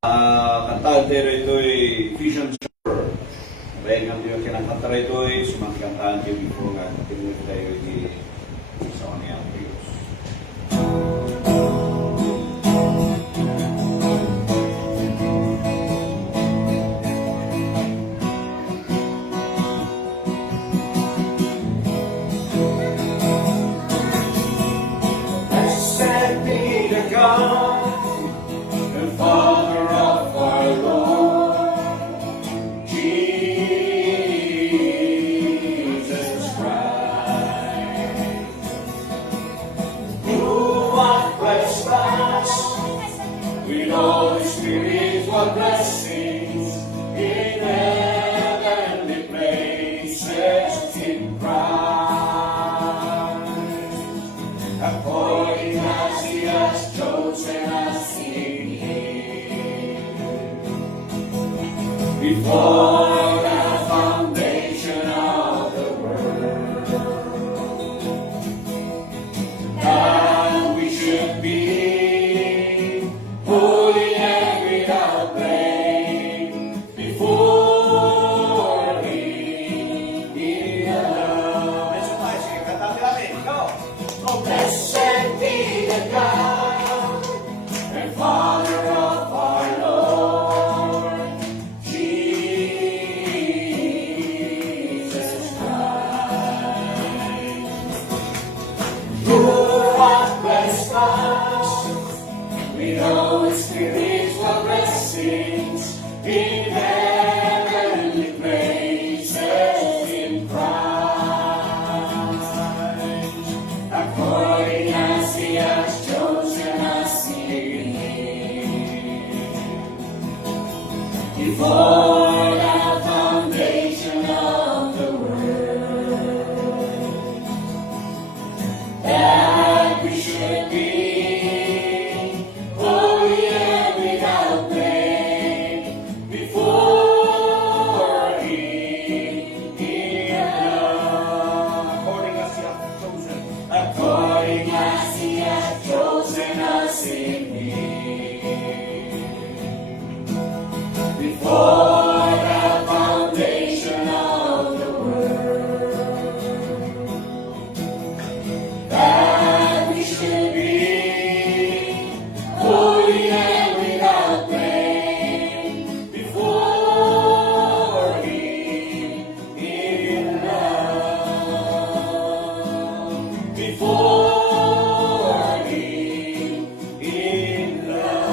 Kantahan tayo ito'y Vision Shore. Bayan nga tayo kinakanta ito'y sumakantahan tayo before nga tinuloy tayo sa kaniyang Diyos. Blessed be the God, the Father of our Lord, Jesus Christ, who hath blessed us with all His spiritual blessings in heavenly places in Christ, according as He has chosen us in Him before the foundation of the world, that we should be holy and without blame before Him in love. Let's try, sige, kanta namin. Go! Oh, blessed be the God and Father of our Lord, Jesus Christ, who hath blessed us with all spiritual blessings in heavenly places in Christ, according as He has chosen us in Him before the foundation of the world, that we should be holy and without blame before Him in love, according as He hath chosen, according as He hath chosen us in Him before the foundation of the world, that we should be holy and without blame before Him in love, before Him in love.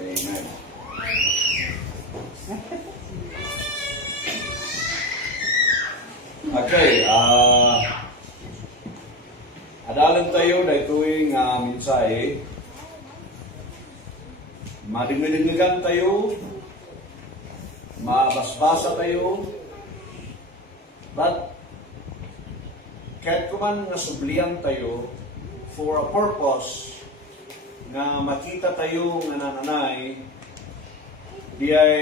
Amen. Okay, adalan tayo na ituwing mensahe. Madingigan tayo, mabasbasa tayo, but kahit kuman nasublihan tayo for a purpose na makita tayo nga nananay, di ay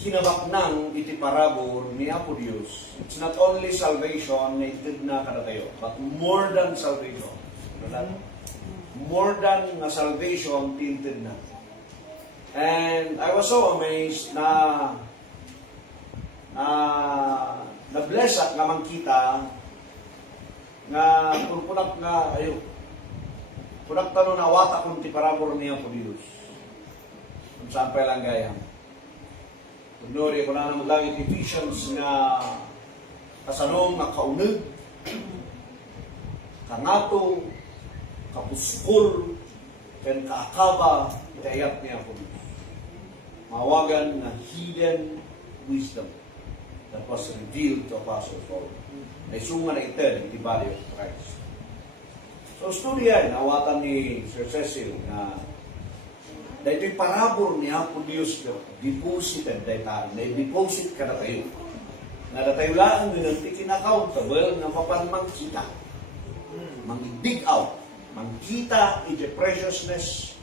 kinabaknang iti parabor ni Apo Dios. It's not only salvation na itid na kada tayo, but more than salvation. More than nga salvation, tinted na. And I was so amazed na bless at nga mangkita nga pulpunak nga ayo punak tanong na wata kung ti parabor niya po Diyos kung sampay lang gayam kunori ko na naman lang Ephesians nga kasanong nga kaunag kangato kapuskol ken kaakaba kayat niya po Diyos mawagan na hidden wisdom that was revealed to Apostle Paul. Naisunga na ito in the body of Christ. So, story yan, nawatan ni Sir Cecil na dahil ito'y parabor niya po Diyos deposited dahil tayo. Na-deposit ka na tayo. Na tayo lang ng kinakountable na papanmang kita. Mang-dig out. Mang-kita iti preciousness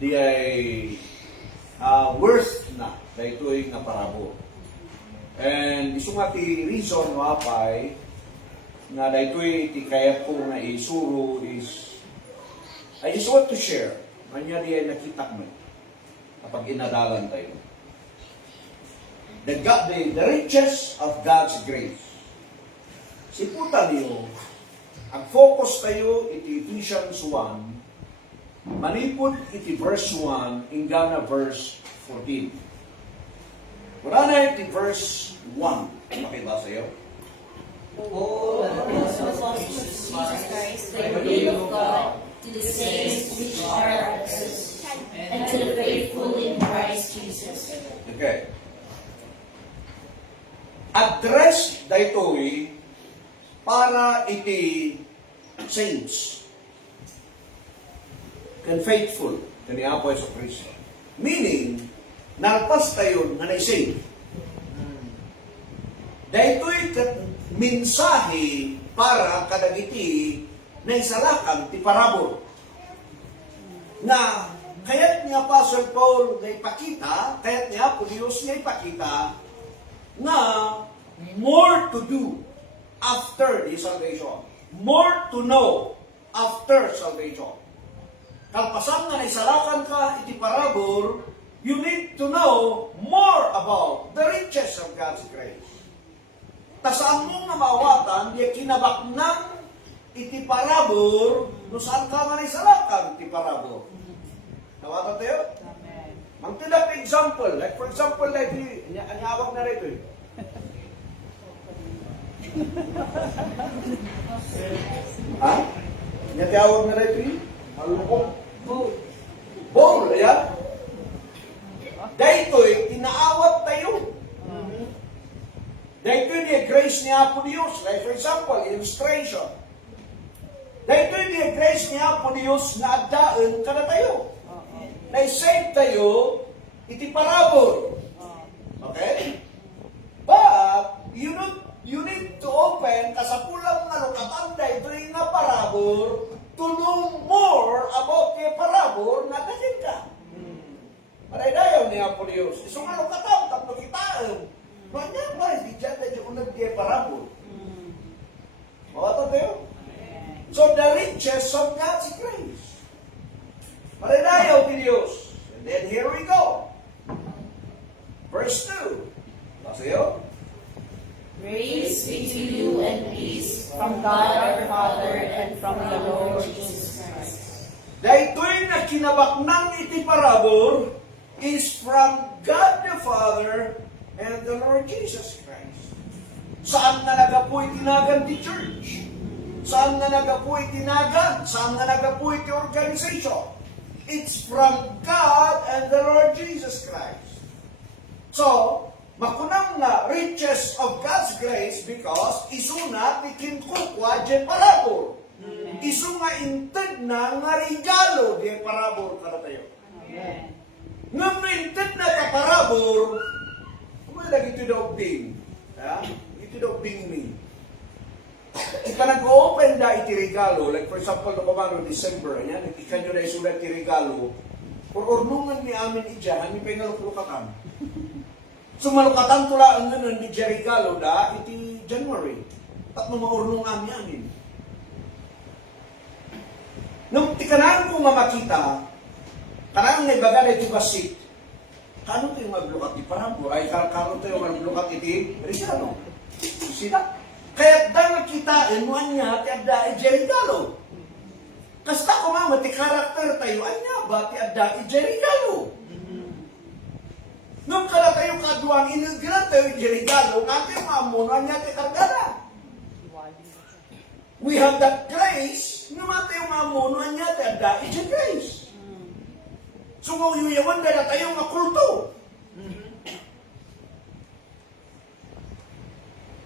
di ay worth na dahil ito'y nga parabor. And iso nga ti reason wapay nga daytoy iti kayat ko nga isuro is I just want to share. Kanya diyan nakita mo kapag inadalan tayo. The riches of God's grace. Siputan niyo, ang focus tayo iti Ephesians 1, manipod iti verse 1, ingana verse 14. Wala na iti verse 1. Pakibasa yun. Oh, the apostles of Jesus Christ, the will of God, to the saints which are at us, and to the faithful in Christ Jesus. Okay. Address daytoy para iti saints and faithful kani Apo Jesu-Cristo. Meaning, nalpas tayo nga na-save. Daytoy mensahe para kadagiti na isalakan ti parabol. Na kaya't ni Apostle Paul na ipakita, kaya't ni Apo Diyos na ipakita na more to do after the salvation. More to know after salvation. Kalpasan nga naisalakan ka iti parabol, you need to know more about the riches of God's grace. Tasaan mong namawatan, di kinabaknang iti parabol, no saan ka nga naisalakan iti parabol. Nawatan tayo? Ang tilap example, like for example, like ang hawak na rito eh. Ha? Nyatiyawag na rito eh? Malukong? Bowl, ayan? Daytoy, tinaawat tayo. Daytoy niya grace niya Apo Diyos. Like for example, illustration. Daytoy niya grace niya Apo Diyos na agdaan kada tayo. Na-save tayo, iti parabol. Okay? But, you need to open kasapulang nga lukatan daytoy nga parabol to know more about the parabol na dahin ka. Paray-dayaw ni Apo Diyos. Iso nga lukatan, tapno kitaan. Manya ba, hindi dyan na dyan unag di parabol. Mawata tayo? So, the riches of God's grace. Paray-dayaw ni Diyos. And then here we go. Verse 2. Pasayo. Grace be to you and peace from God our Father and from the Lord Jesus Christ. Daytoy na kinabaknang iti parabol is from God the Father and the Lord Jesus Christ. Saan na nagapuy tinagan ti church? Saan na nagapuy tinagan? Saan na nagapuy ti organization? It's from God and the Lord Jesus Christ. So, makunang nga riches of God's grace because isu na tikinkukwa dyan parabol. Isu nga inted na nga regalo dyan parabol kada tayo. Ngam na inted na ka parabol, lagi ito daw bing. Ito daw bing me. Ika nag-open da iti regalo, like for example, no kumano December, yan, ika nyo na isulat iti regalo, or ornungan ni amin ija, kami pa yung nalukulukakan. So malukatan tula ang ganun ni regalo da iti January. Tatlo maurnungan ni amin. Nung tikanaan ko mamakita, kanang naibaga iti basit, kano tayo maglukat iti parambor? Ay, kano tayo maglukat iti regalo? Sila? Kaya da nakitaan mo niya ti adda iti regalo. Kasta ko nga mati karakter tayo, anya ba ti adda iti regalo? Nung kala tayo kaduang inigran tayo iti regalo, nga tayo maamunan niya ti kargala. We have that grace, nga tayo maamunan niya ti adda iti grace. So, yawan na tayo nga kulto.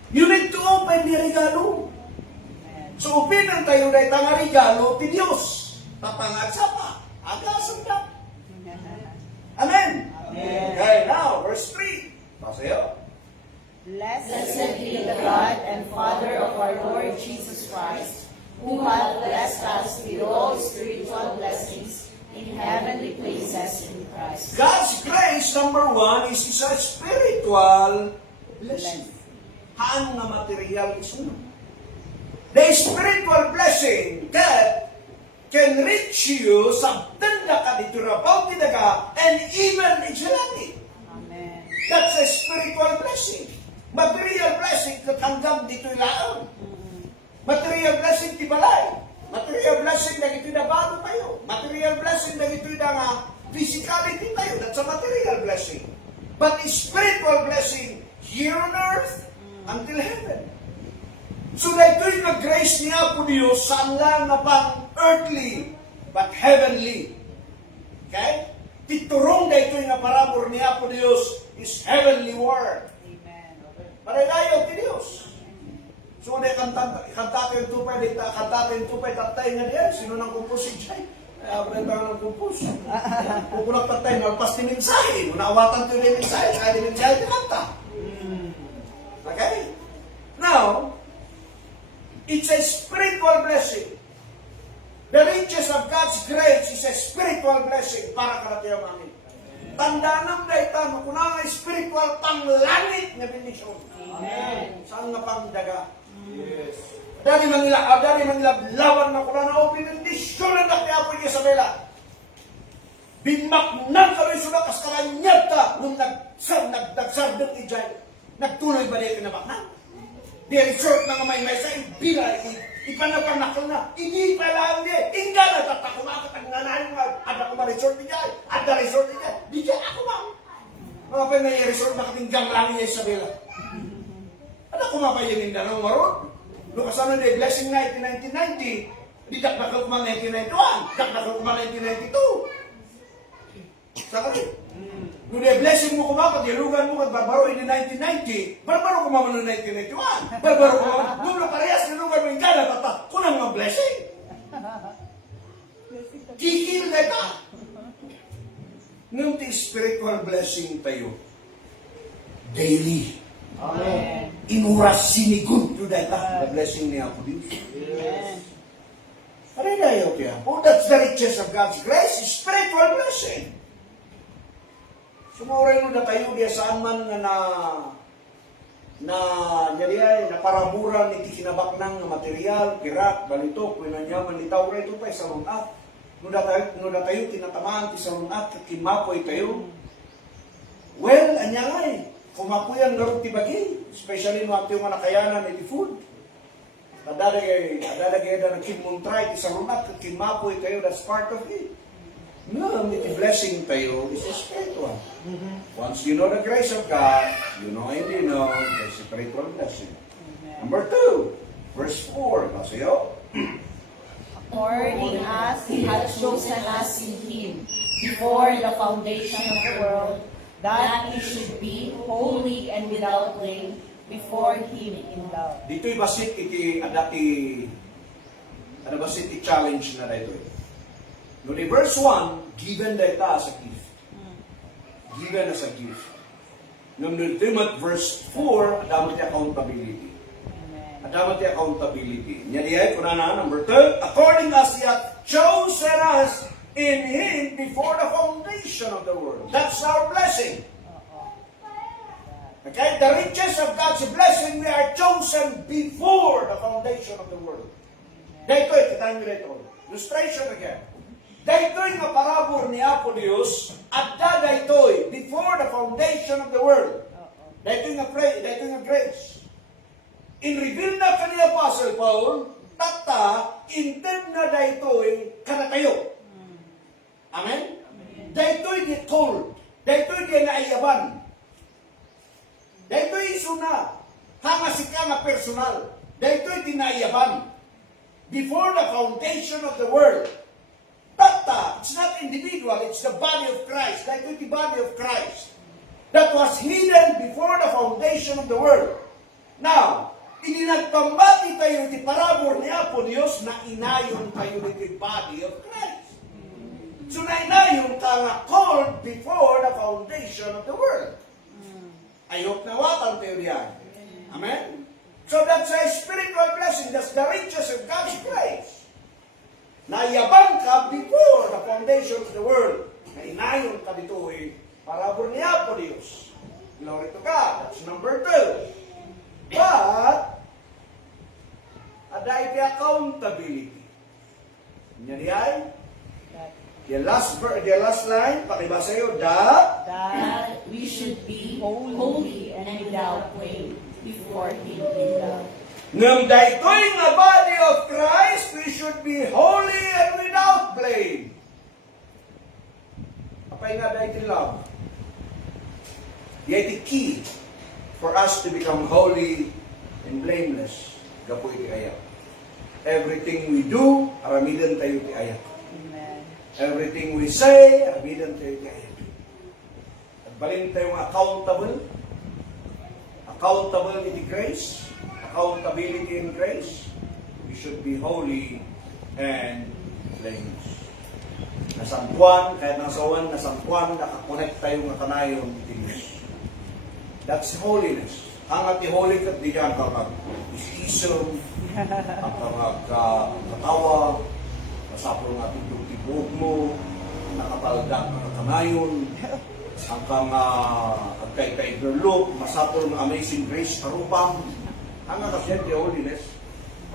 You need to open the regalo. So, openan tayo na itang regalo ti Diyos. Papangad sa pa. Agasang ka. Amen. Okay, now, verse 3. Pasayo. Blessed be the God and Father of our Lord Jesus Christ, who hath blessed us with all spiritual blessings in heavenly places in Christ. God's grace, number 1, is a spiritual blessing. Haan nga material isunod. the spiritual blessing that can reach you sa tanda ka dito na bawti daga and even isalani. Amen. That's a spiritual blessing. Material blessing katanggap dito ilaon. Material blessing ti balay. Material blessing na ito na bago tayo. Material blessing na ito na physicality tayo. That's a material blessing. But spiritual blessing here on earth until heaven. So na ito'y nag-grace niya po Diyos saan lang na pang earthly but heavenly. Okay? Titurong na ito'y nga parabor niya po Diyos is heavenly word. Amen. Paralayo ti Diyos. So na kantate yung tupay, tatay nga diyan. Sino nang kumpus si Jay? Abra tayo ng kumpus. Kukunak tatay, malpas ni mensahe. Naawatan tayo ni mensahe, kaya ni mensahe, kanta. Okay? Now, it's a spiritual blessing. The riches of God's grace is a spiritual blessing para karatiya mami. Tandaan na ito, kung spiritual panglangit na bendisyon. Amen. Saan nga pang daga? Yes. Dari manila lawan na kuna na bendisyon na kaya po ni Isabela. Bimak nang kami sudah kas kalanyag ta nung nagsardong ijay. Nagtuloy ba din kinabaknan? Di resort na may mesa, bila ipanapanakal na. Hindi pala hindi. Inga na tatakumakot ang nanayin nga. Ada ko ma-resort niya. Ada resort niya. Di ka ako ma. Mga pa na resort nakatinggang lang niya Isabela. Ada ko mapayangin na nung maroon. Nung kasama na blessing night in 1990, di daknakal ko ma 1991. Daknakal ko ma 1992. Sa kali. Nung blessing mo kumakat, yalugan mo kat barbaro in 1990, barbaro ko mamano 1991. Barbaro ko mamano, nung naparehas, yalugan mo yung gana, tata, kunang mga blessing. Kikil na ito. Nung ti spiritual blessing tayo, daily. Amen. Inuras sinigod to that the blessing niya po Diyos. Amen. Ano na yun kaya? Oh, that's the riches of God's grace, spiritual blessing. Sumuray mo na tayo diya saan man na paramuran ni tikinabak ng material, kirak, balitok, pinanyaman ni Taure, ito pa sa lunat. Nung na tayo tinatamaan ti sa lunat, kimapoy tayo. Well, anya nga kumapoy ang garot ti bagi, especially nung ato yung nakayanan ni food. Adadagay na nagkimuntray ti sa lunat, kimapoy tayo, that's part of it. No, the blessing tayo is spiritual. Once you know the grace of God, you know and you know the spiritual blessing. Number 2, verse 4. Kasi According as He hath chosen us in Him before the foundation of the world, that we should be holy and without blame before Him in love. dito'y basit iti basit i-challenge na dito. No, in verse 1, given data as a gift. Given as a gift. Nung ultimate verse 4, adamat ti accountability. Amen. Adamat ti accountability. Nya diay kunana number 2, according as He hath chosen us in Him before the foundation of the world. That's our blessing. Okay? The riches of God's blessing, we are chosen before the foundation of the world. Daytoy, kita nyo dito. Illustration again. Daytoy nga parabor ni Apo Dios at daytoy before the foundation of the world. Daytoy nga pray, daytoy nga grace. In reveal na kani Apostle Paul, tata, intend na daytoy kanatayo. Amen? Daytoy di told. Daytoy di naiyaban. Daytoy isuna. Hangasika nga personal. Daytoy tinaiyaban. Before the foundation of the world. Tata, it's not individual, it's the body of Christ. Daytoy the body of Christ. That was hidden before the foundation of the world. Now, ininagpambati tayo iti parabor ni Apo Dios na inayon tayo iti body of Christ. So nainayon ka nga called before the foundation of the world. I hope nawatan tayo diyan. Amen? So that's a spiritual blessing. That's the riches of God's grace. Nayabang ka before the foundation of the world. Nainayon ka dito parabor ni Apo Dios. Glory to God. That's number 2. But, Ada iti accountability. Nya diay, the last line, pakibasa yun, that we should be holy and without blame before Him in love. ngam daytoy nga body of Christ, we should be holy and without blame. Apay nga daytoy love. Yet the key for us to become holy and blameless, gapo iti ayak. Everything we do, aramidan tayo iti ayak. Amen. Everything we say, aramidan tayo iti ayak. At balin tayong accountable iti grace, accountability in grace. We should be holy and blameless. Nasampuan, kahit nasawan, nasampuan, nakakonect tayo nga kanayon iti Diyos. That's holiness. Ang ati holy kat di dyan ka mag-isisyon, ang katawa, masapol ng ating tibog mo, nakapaldag ng kanayon, ang kang Tiger look, masapol ng amazing grace karupang. Ang nakasyan di holiness.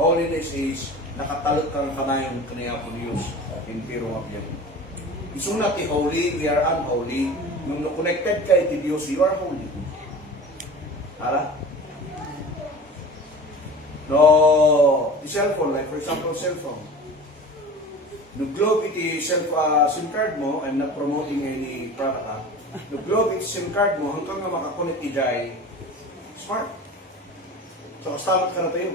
Holiness is nakatalot ka ng kanayon kanaya po Diyos in piro mabyan. Isunat ti holy, we are unholy. Nung connected ka iti Diyos, you are holy. Hala? No, the cellphone, like for example, cellphone. The globe iti SIM card mo, I'm not promoting any product ha. The globe iti SIM card mo, hanggang nga makakonect ijay smart. So, kastamat ka na tayo.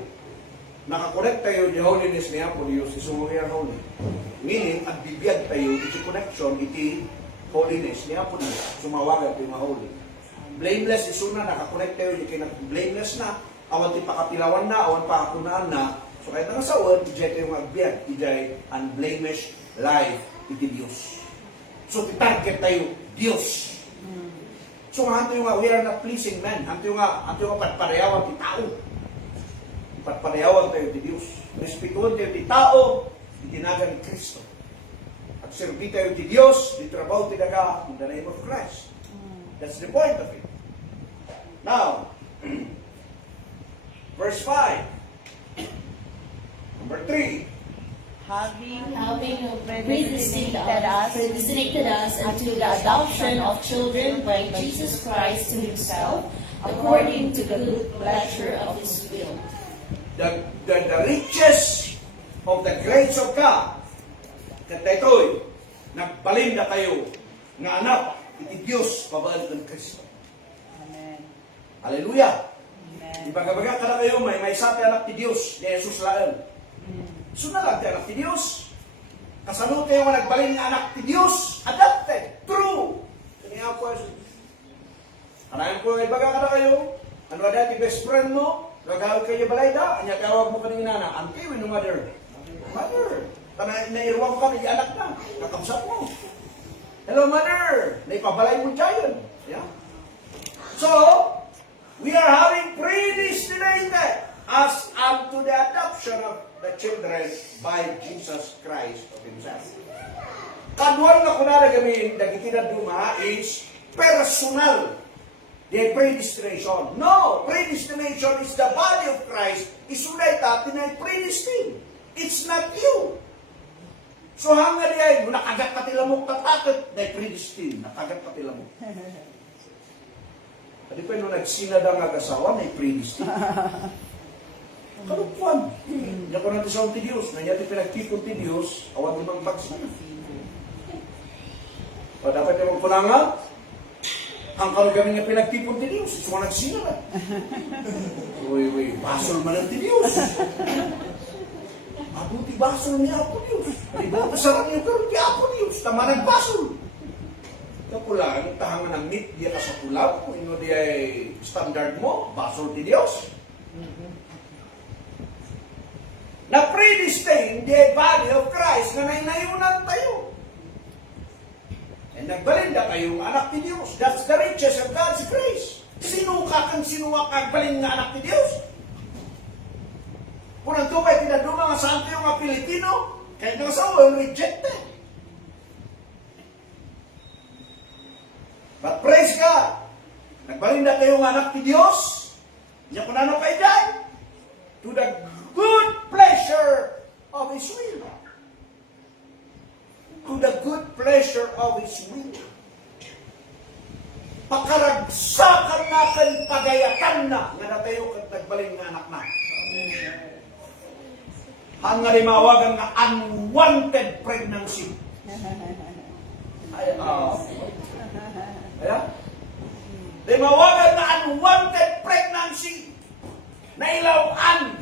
Nakakonect tayo di holiness niya po Diyos, isong we are holy. Meaning, ang bibiyag tayo, iti connection, iti holiness niya po Diyos. Sumawagan tayo ma-holy. Blameless, isuna, nakakonect tayo, hindi kayo blameless na, awan ti pakapilawan na, awan pakakunaan na. So kahit nga sa word, ijay tayo magbiyag, ijay unblemished life, iti Diyos. So titarget tayo, Diyos. So hanto yung we are not pleasing men, hanto yung patpadayawan ti tao. Patpadayawan tayo ti Diyos. Respetuhan tayo ti tao, itinagan ni Kristo. At serbi tayo ti Diyos, di trabaho ti daga, in the name of Christ. That's the point of it. Now, verse 5. Number 3. Having predestinated us unto the adoption of children by Jesus Christ to Himself, according to the good pleasure of His will. The riches of the grace of God. Kataytoy, nagbalin na kayo nga anak, iti Diyos, pabalik ng Kristo. Amen. Hallelujah! Amen. Ibaga-baga ka na kayo, may sabi anak ti Diyos, ni Jesus lael. So na lang ti anak ti Diyos. Kasano kayo nga nagbalin nga anak ti Diyos, adopted, true. Kaniya po, anayin po, ibaga ka na kayo, ano ba dati best friend mo, gagawin kayo balay da, anya tawag mo kanina na, auntie, no mother. Mother. Nairuwang ka, may anak na, kakamsat mo. Hello, mother! Naipabalay mo dyan. Yeah? So, we are having predestinated us unto the adoption of the children by Jesus Christ of Himself. Kadwal na kunara gamin, nagitinad duma is personal. The predestination. No! Predestination is the body of Christ. Isulay ta, tinay predestined. It's not you. So hanga diay, nakagat ka tilamok tatakot, na predestined, nakagat ka tilamok. Adi pa nung nagsinada nga kasawa, na predestined. Kalupuan. Hindi ko natin sa ti Diyos, na yati pinagtipon ti Diyos, awan ibang pagsana. O dapat yung punanga, ang kalagamin nga pinagtipon ti Diyos, ito nga nagsinada. Uy, basol man ang ti Diyos. Abuti basol niya ako Diyos. Ibu kasarap niya pero di ako Diyos. Tama nagbasol. Kapulang, tahangan ng meat diya ka sa pulaw. Kung ino di ay standard mo, basol ti Diyos. Na predestined di ay body of Christ na nainayunan tayo. And nagbalinda kayong anak ti Diyos. That's the riches of God's grace. Sinuka kang sinuwak ang balin nga anak ti Diyos. Kung nandun kayo tinaduma nga santo yung mga Pilipino, kahit nga sa yung rejected. But praise God, nagbalinda kayo ng anak ni Diyos, niya kung ano kayo dyan, to the good pleasure of His will. To the good pleasure of His will. Pakaragsakan na kan pagayatan na nga natayo kat nagbaling nga anak na. Hanga di mawagan nga unwanted pregnancy. Ay, di mawagan nga unwanted pregnancy. Nailawan.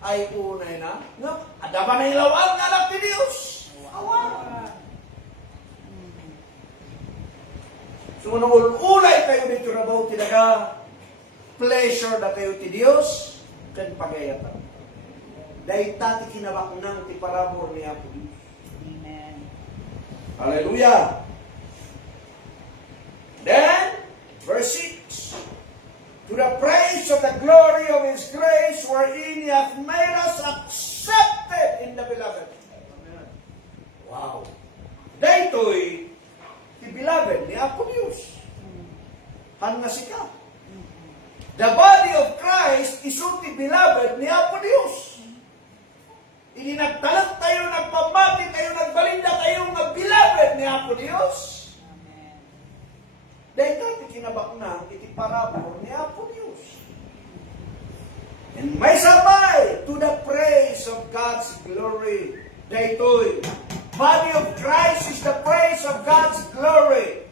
Ay unay na. Nga, ada ba nailawan nga anak ni Diyos? Awan. So, ulay kayo dito na ba tinaga pleasure na kayo ti Diyos kan pagayatan. Dahil tati kinabak ng ti parabor ni Apo Diyos. Amen. Hallelujah! Then, verse 6. To the praise of the glory of His grace, wherein He hath made us accepted in the beloved. Wow! Daytoy, ti beloved ni Apo Diyos. Han nga sika. The body of Christ is ti beloved ni Apo Diyos. Ininagtalag tayo, nagpamati tayo, nagbalinda tayo nga beloved ni Apo Diyos. Dahil dati kinabak na, iti parabor ni Apo Diyos. And may sabay to the praise of God's glory. Dahil body of Christ is the praise of God's glory.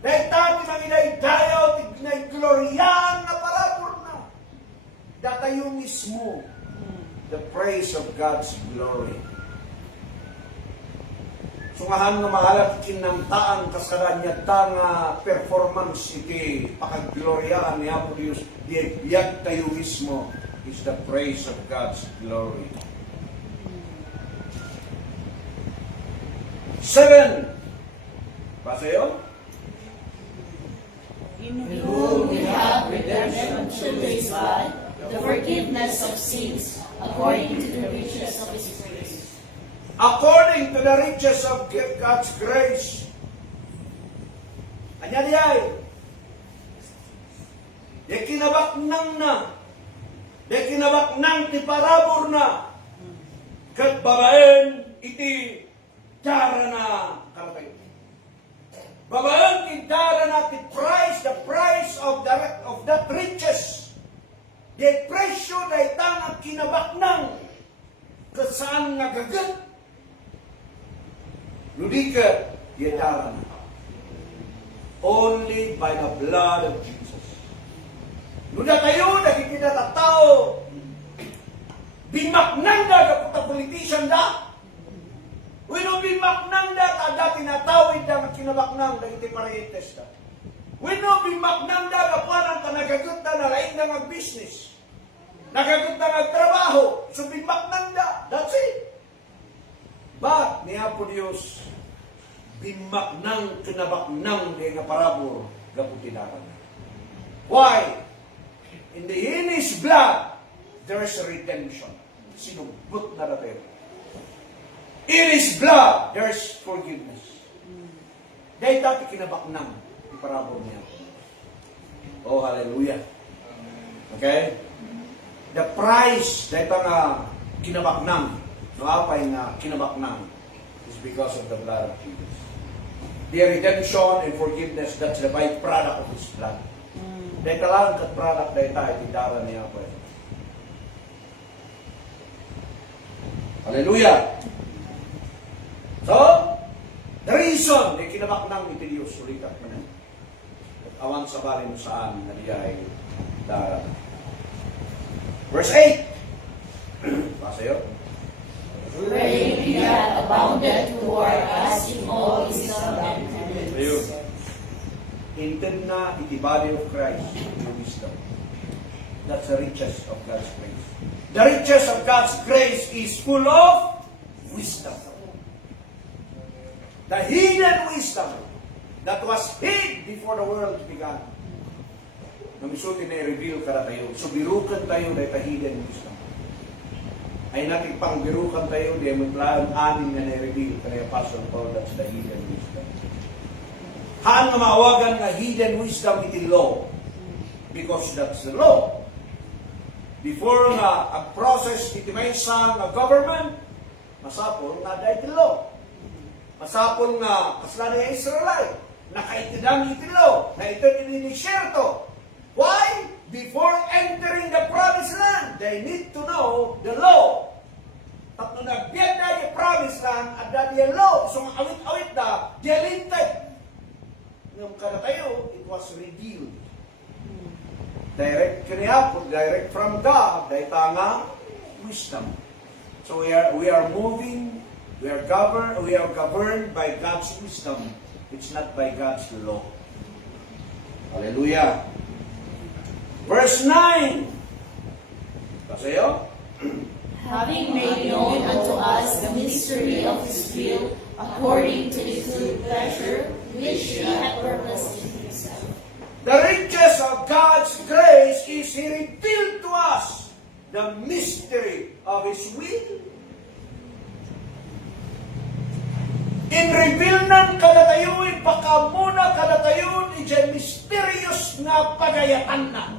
Dahil dati manginaydayaw, tignaygloryaan na parabor na. Datayo mismo, the praise of God's glory. Sungahan nga mahalap kinantaan kasaranyata nga performance iti pakagloryaan ni Apo Diyos, biyag tayo mismo is the praise of God's glory. 7. Basa yun? In whom we have redemption through His blood, the forgiveness of sins, according to the riches of His grace. According to the riches of God's grace. Anya diyay. Di kinabaknang na. Di kinabaknang ti parabor na. Kat babaen iti dara na karatay. Babaen ti dara na ti price, the price of that riches. Di presyo na itang ang kinabaknang kasaan nga gagat. Ludika, di dara na. Only by the blood of Jesus. Luda tayo, nakikita na tao. Bimaknang da, kaputa politician da. Wino bimaknang da, kada tinatawid da, kinabaknang da, iti parientes da. Wino bimaknang da, kapuanang ka nagagut da, nalaing da mag-business. Nagagut da mag-trabaho. So bimaknang da, that's it. But, ni Apo Diyos, bimaknang kinabaknang di nga parabor, gaputinaran. Why? In His blood, there is a redemption. Sinugbot na natin. In His blood, there is forgiveness. Dahil dati kinabaknang di parabor niya. Oh, hallelujah. Okay? The price, dahil nga kinabaknang, apay nga kinabaknang, is because of the blood of Jesus. The redemption and forgiveness, that's the byproduct of His blood. Dahil talang kat product dahil tayo, tindara niya po. Hallelujah! So, the reason na kinabaknang iti Diyos, ulikat mo na. At awan sa bali mo saan, na diya ay dara. Verse 8. Basa yun. Wherein He hath abounded toward us in all wisdom and prudence. Ayun. Hinted na iti body of Christ in wisdom. That's the riches of God's grace. The riches of God's grace is full of wisdom. The hidden wisdom that was hid before the world began. Namisulti na i-reveal ka na tayo. So birukan tayo dahil the hidden wisdom. Ay natin pang birukan tayo dahil maglaan amin na na-reveal ka na Apostle Paul, that's the hidden wisdom. Haan nga maawagan nga hidden wisdom iti law. Because that's the law. before nga ang process iti maysa nga government, masapol nga dahil law. Masapol nga kasla ni Israelite, nakaitidang itilo, na ito ininisyerto. Why? Before entering the promised land, they need to know the law. At nung nagbiyan na yung promised land, at dahil yung law, so nga awit-awit na, dialinted. Nung kada tayo, it was revealed. Direct direct from God, dahil tanga wisdom. So we are moving, we are governed by God's wisdom. It's not by God's law. Hallelujah. Verse 9. Kasayo? Having made known unto us the mystery of His will, according to His good pleasure, which He hath purposed in Himself. The riches of God's grace is He revealed to us the mystery of His will. In revealnan kadatayon, pakamuna kadatayon, ijay mysterious nga pagayatan na.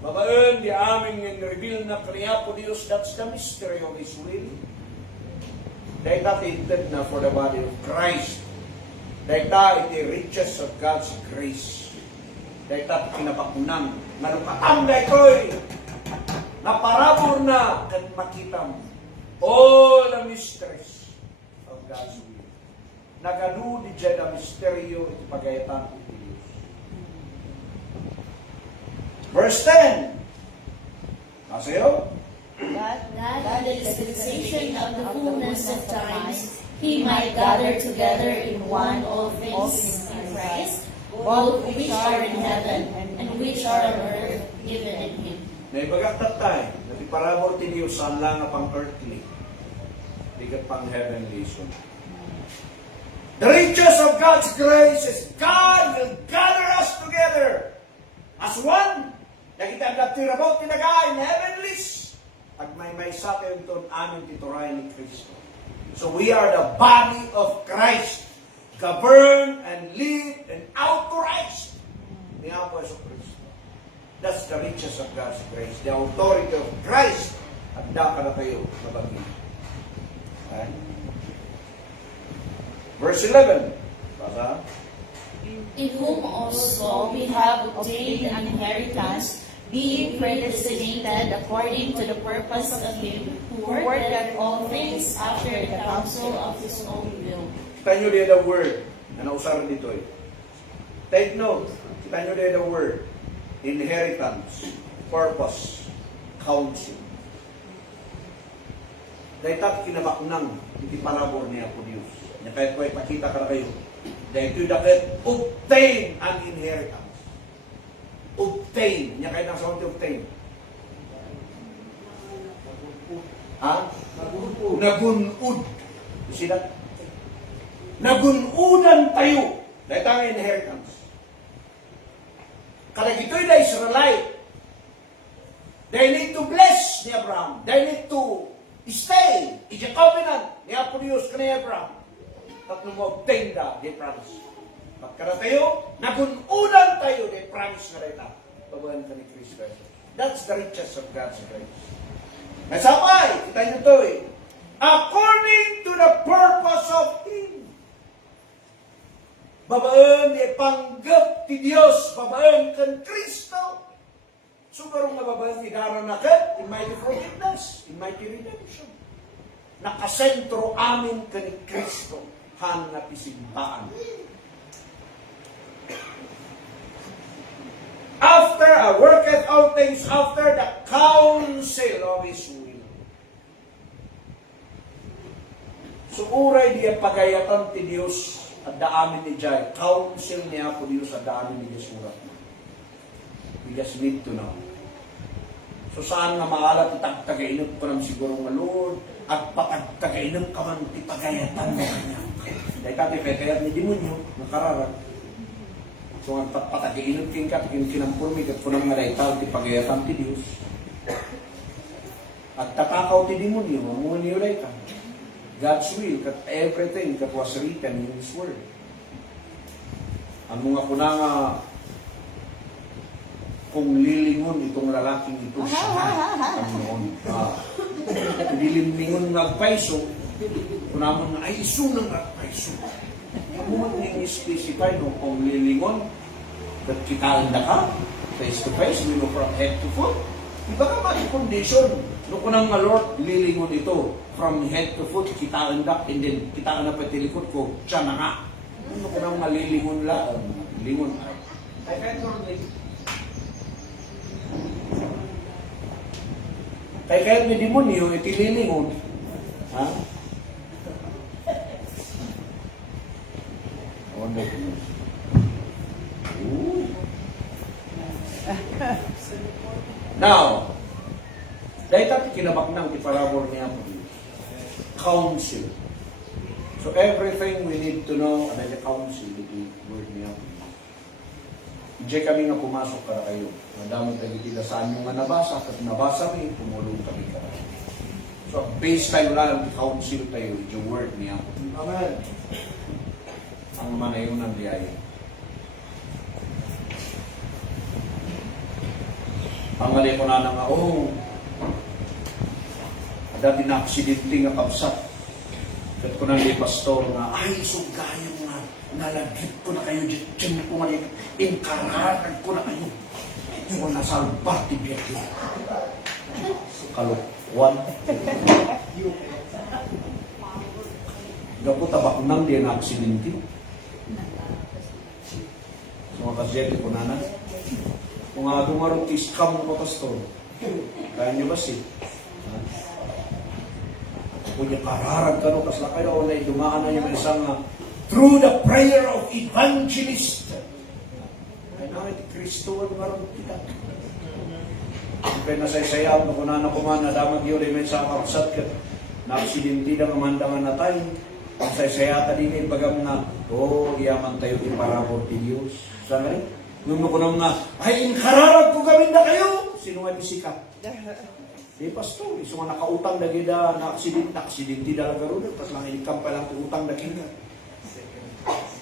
Babaen, di aming in-reveal na kaniya po Diyos, that's the mystery of His will. Dahil intended na for the body of Christ. Dahil iti riches of God's grace. Dahil kinabakunan, nalukatam na ito'y naparabor na kan makitam all the mysteries of God's will. Nagadu di dyan ang misteryo iti pagayatan iti Diyos. Verse 10. Kasayo? That the dispensation of the fullness of times He might gather together in one all things in Christ, both which are in heaven and which are on earth, given in Him. Naibagaktat tayo, nati parabor ti Diyos saan lang nga pang earthly, digat pang heavenly soon. The riches of God's grace is God will gather us together as one. Nakita ang nagtirabot tinagay in heavenlies. At may sa tayo ito amin tituray ni Kristo. So we are the body of Christ, governed and lead and authorized ni Apo Yesu Kristo. That's the riches of God's grace, the authority of Christ. At daka na tayo nabagin. Okay? Verse 11. Basa. In whom also we have obtained an inheritance, being predestinated according to the purpose of Him who worketh all things after the counsel of His own will. Kita nyo din the word na nausaran dito eh. Take note. Kita nyo din the word. Inheritance, purpose, counsel. Dahil tat kinabaknang iti parabor niya po Diyos. Na kahit po ipakita ka na kayo. Dahil ito'y dapat obtain an inheritance. Obtain. Niya kahit nang sa obtain. Ha? Nagunud. You see that? Nagunudan tayo. Dahil tayo inheritance. Kada ito'y na Israelite. They need to bless ni Abraham. They need to stay. Ija covenant ni Apo Diyos ka ni Abraham. Tatlo mo obtain da, they promise. Pagkara tayo, nagunudan tayo, they promise na rin. Pabuhan ka ni Kristo. That's the riches of God's grace. Nasapay, kita nyo to eh. According to the purpose of Him. Babaan ni panggap ti Diyos, babaan kan Kristo. So karong nababaan ni daranakat, in mighty forgiveness, in mighty redemption. Nakasentro amin ka ni Kristo. Han na pisimbaan. After worketh all things after the counsel of His will. So uray diya pagayatan ti Diyos at daamin ni Jai. Counsel niya po Diyos at daamin ni Diyos urat. We just need to know. So saan nga maalat itagtagainot ko ng siguro nga Lord at patagtagainot ka man itagayatan mo kanya. Dahil kati pekayat ni demonyo, nakararag. So ang patagainot king ka, kinampurmi kat punang nga dahil ti pagayatan ti Diyos. At tatakaw ti demonyo, mamuniyo dahil ka. God's will, kat everything that was written in His Word. Ang mga kuna nga kung lilingon itong lalaking ito siya Panginoon. Dililingon ng agpaiso, kung naman nga ay iso ng agpaiso. Kung yung specify no, kung lilingon, that kitaan na ka, face to face, we know from head to foot. Iba ka man yung condition. No, kung nang Lord, lilingon ito, from head to foot, kitaan na, and then kitaan na pati likod ko, siya na nga. No, kung nang malilingon lang, lingon. I can't relate. Kaya kahit may demonyo, itililingon. Ha? Now, dahil tayo kinabaknang iparabor niya po. Counsel. So everything we need to know, ano yung counsel, ito word niya po. Diyan kami nga pumasok para kayo. Madamang tayo tila saan yung nga nabasa, at nabasa rin, tumulong kami ka. So based tayo lang, counsel tayo, yung word niya po. Amen. Ang manayon ng biyaya. Pangali ko na nga, dati na aksidente nga kapsat. Kat ko na ni pastor nga, ay, so gaya nga, nalagip ko na kayo, dyan ko nga, inkararag ko na kayo. So, nasalba, tibiyat yun. Kalukwan. Gapo tabak nang di na aksidente. So, makasyete ko na. Kung nga dumarong kiskam ko, pastor, kaya niyo ba si? Kung niya kararag ka no, kasla kayo, na dumaan na yung isang through the prayer of evangelist. Kaya na, Kristo ang marang kita. Kaya nasaysayaw, kung na kumana, damag yun, may sa kapsat ka, na-aksidenti na mamandangan na tayo. Ang saysayata din, bagam na, iyaman tayo, iparabor ti Diyos. Saan rin? Nung ko nang nga, ay, inkararag ko gawin na kayo! Sino nga nisika? Di pastor, iso nga nakautang na gida, na-aksidenti na lang garo, tapos lang inikam pa lang utang na gida.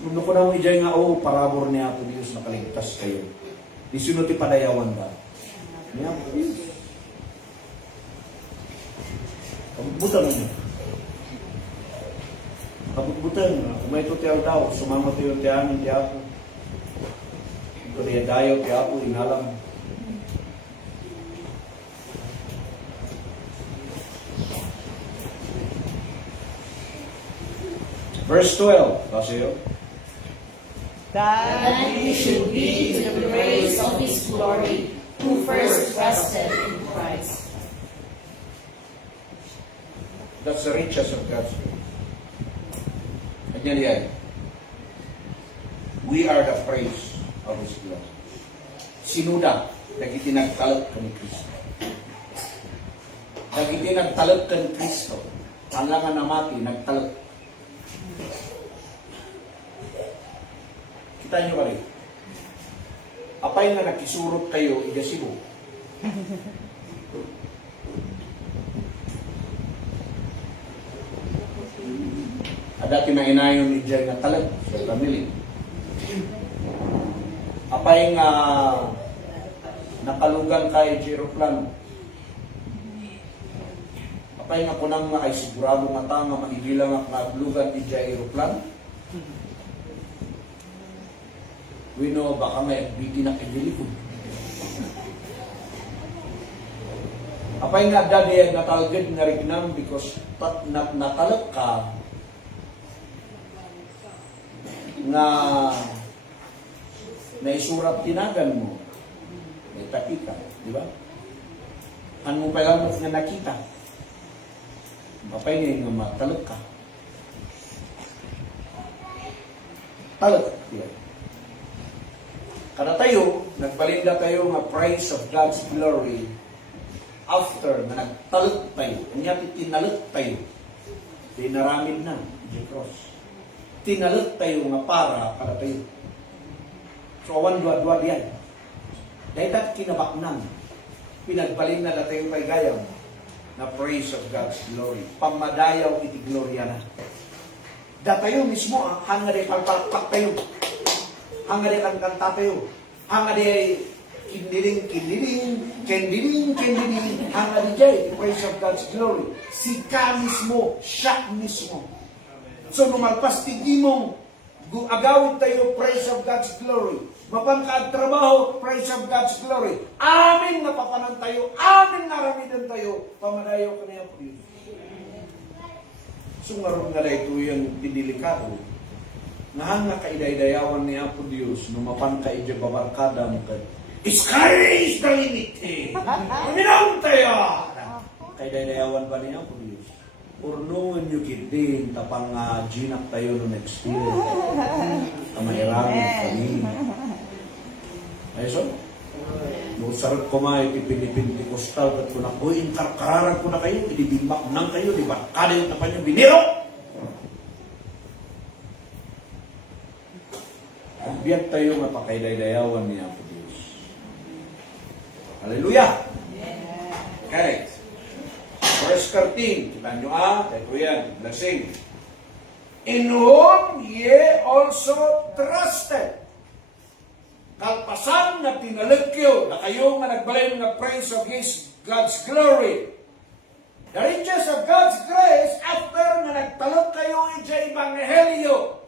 Nung ko nang ijay nga, parabor niya ako Diyos, nakaligtas kayo. Di sino ti padayawan ba? Niya po Diyos. Kabutbutan niya. Kabutbutan, kung may tutiyaw daw, sumama tayo ti amin, ti ako. Kung niya dayo, ti ako, inalam. Verse 12, kasi yun. That we should be to the praise of His glory, who first rested in Christ. That's the riches of God's will. Ganyan yan. We are the praise of His glory. Sinuda, nagitinagtalot ka ni Kristo. Nagitinagtalot ka ni Kristo. Ang langan na mati, nagtalot. Kita nyo ka rin. Apay nga nakisurot kayo, igasibo. Dati na inayon ni Jay nga talag sa family. Apay nga nakalugan kay aeroplano. Apay nga punang nga ay sigurado nga tanga mahigilang nga nakalugan ni Jay aeroplano. We know baka may bigi na kinilikod. Apay nga dadi ang natalgad nga rignam because natalag ka nga naisurat tinagan mo, may takita, di ba? Ano pa lang nga nakita? Mapay nga nga matalog ka. Talog. Diba? Kada tayo, nagpalinda tayo nga praise of God's glory after na nagtalog tayo. Kanya tinalog tayo. Di naramid na, di cross. Tinalot tayo nga para tayo. So, awan dua-dua diyan. Dahil tayo kinabaknan. Pinagbalin na tayo kay gayam na praise of God's glory. Pamadayaw iti gloria na. Da tayo mismo, hanga di pagpalakpak tayo. Hanga di kanta tayo. Hanga di kindiling, kindiling, hanga di jay, praise of God's glory. Si ka mismo, siya mismo. So, numalpas tigdi mong, agawin tayo, praise of God's glory. Mapangkaag trabaho, praise of God's glory. Amin na papanan tayo, amin na ramidan tayo, pamadayo ka niya po yun. So, ngaroon nga na ito yung pinilikado. Nahan nga kaidaydayawan niya po Diyos, numapan ka idya babarkada mo ka, sky is the limit eh. Paminang tayo! Kaidaydayawan ba niya po Diyos? Or noon yung kidding, tapang ginak tayo no next year. Kamahiramin kami. Ay so? Nung sarap ko mga ipinipintikostal kat ko na, uy, inkarkararan ko na kayo, idibimbak nang kayo, di ba? Kada yung tapan yung biniro! Biyag tayo mapakaidaydayawan niya po Diyos. Hallelujah! Okay. Verse 13. Kita nyo ito yan. Blessing. In whom ye also trusted. Kalpasan na tinalagyo na kayo nga nagbalay ng praise of God's glory. The riches of God's grace after na nagtalog kayo ija Ebanghelyo.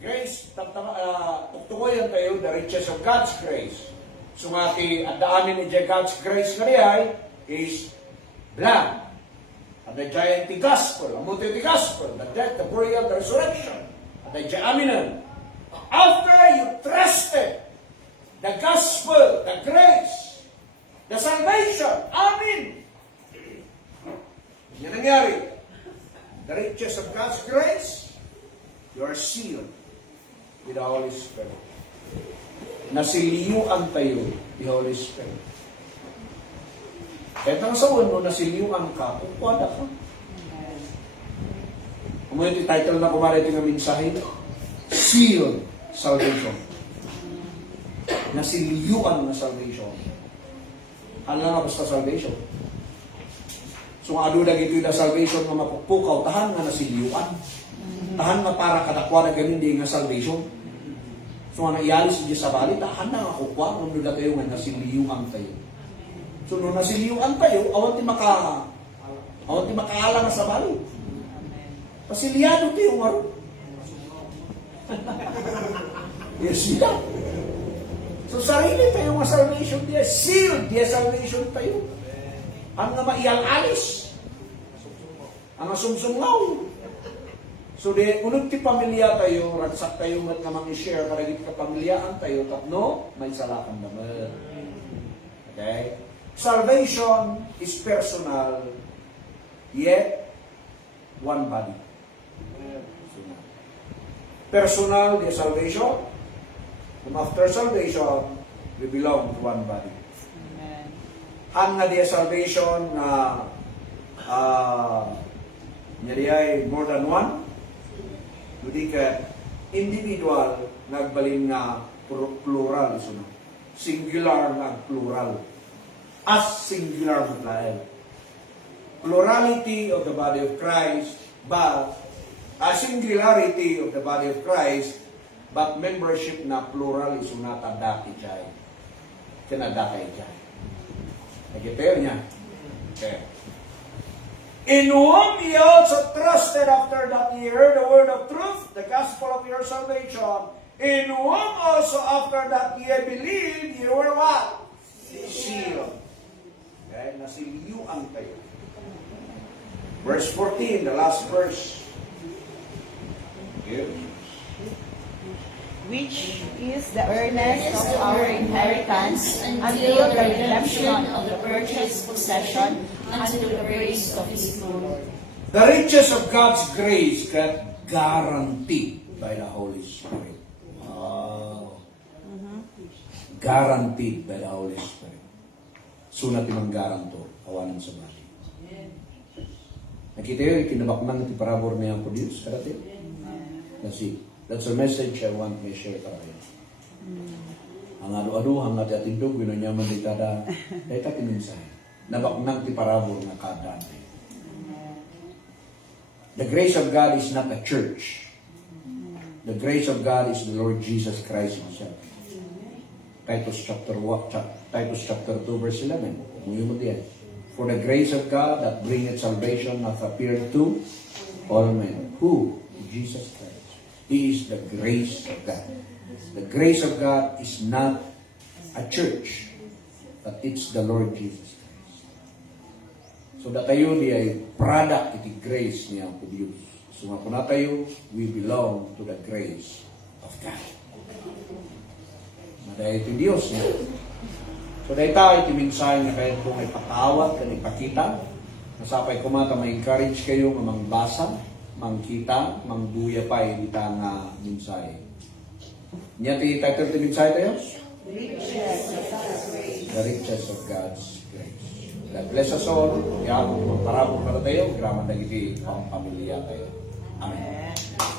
Grace, tuktukoyan tayo, the riches of God's grace. So nga at daamin ija God's grace nga diay is blood. At the giant gospel, amuti the gospel, the death, the burial, the resurrection. At the giant after you trusted the gospel, the grace, the salvation, amen. Yan nangyari. The riches of God's grace, you are sealed with the Holy Spirit. Nasiliyuan tayo, the Holy Spirit. Kahit ang sawan mo, nasiliyuan ka, kukwada ka. Kung yung title na kumari ito ng mensahe, Sealed Salvation. Nasiliyuan na salvation. Ano na basta salvation? So nga adudag ito yung salvation na mapukpukaw, tahan nga nasiliyuan. Tahan nga para kadakwa na ganin di nga salvation. So nga naialis siya sa bali, tahan na nga kukwa, kung doon kayo nga nasiliyuan tayo. So nung nasiliyuan tayo, awan ti makaala nga sa bali. Pasiliyado tayo nga rin. Yes, sila. So sarili tayo nga salvation diya, sealed diya salvation tayo. Ang nga maiyang alis. Ang sumsumlaw. So di, unod ti pamilya tayo, ransak tayo nga namang i-share, karagit ka pamilyaan tayo, tapno, may salakan naman. Okay? Salvation is personal, yet one body. Personal, the salvation. And after salvation, we belong to one body. Ang nga the salvation na nyari more than one, hindi ka individual nagbalin nga plural. Singular nga plural. As singular model. Plurality of the body of Christ, but a singularity of the body of Christ, but membership na plural is unatadaki jay. Kinadakay jay. Nagitayo niya. Okay. In whom ye also trusted after that ye heard the word of truth, the gospel of your salvation, in whom also after that ye believed, ye were what? Sealed. Okay, nasiliyuan kayo. Verse 14, the last verse. Okay. Which is the earnest of our inheritance until the redemption of the purchased possession unto the praise of His glory. The riches of God's grace got guaranteed by the Holy Spirit. Wow. Guaranteed by the Holy Spirit. Sunat yung garantor, kawanan sa bali. Nakita yun, kinabaknang iti parabor niya po Diyos. Karate? That's a message I want to share tayo. Ang adu-adu, ang ati-atindog, ginanyaman di kada, dahil ta kininsahe. Nabaknang ti parabor na kada. The grace of God is not a church. The grace of God is the Lord Jesus Christ Himself. Titus chapter 2 verse 11. Kung mo diyan. For the grace of God that bringeth salvation hath appeared to all men. Who? Jesus Christ. He is the grace of God. The grace of God is not a church, but it's the Lord Jesus Christ. So da tayo di ay product iti grace niya po Diyos. So nga po na tayo, we belong to the grace of God. Madaya iti Diyos niya. So dahil tayo iti minsahe nga kayo kung ipatawad, kan ipakita, nasapay kumata ma-encourage kayo nga mangbasa, mangkita, mangduya pa iti nga minsahe. Niya ti title iti minsahe tayo? The riches of God's grace. God bless us all. Kaya kung magparabong ka na tayo, graman na iti pamilya tayo. Amen.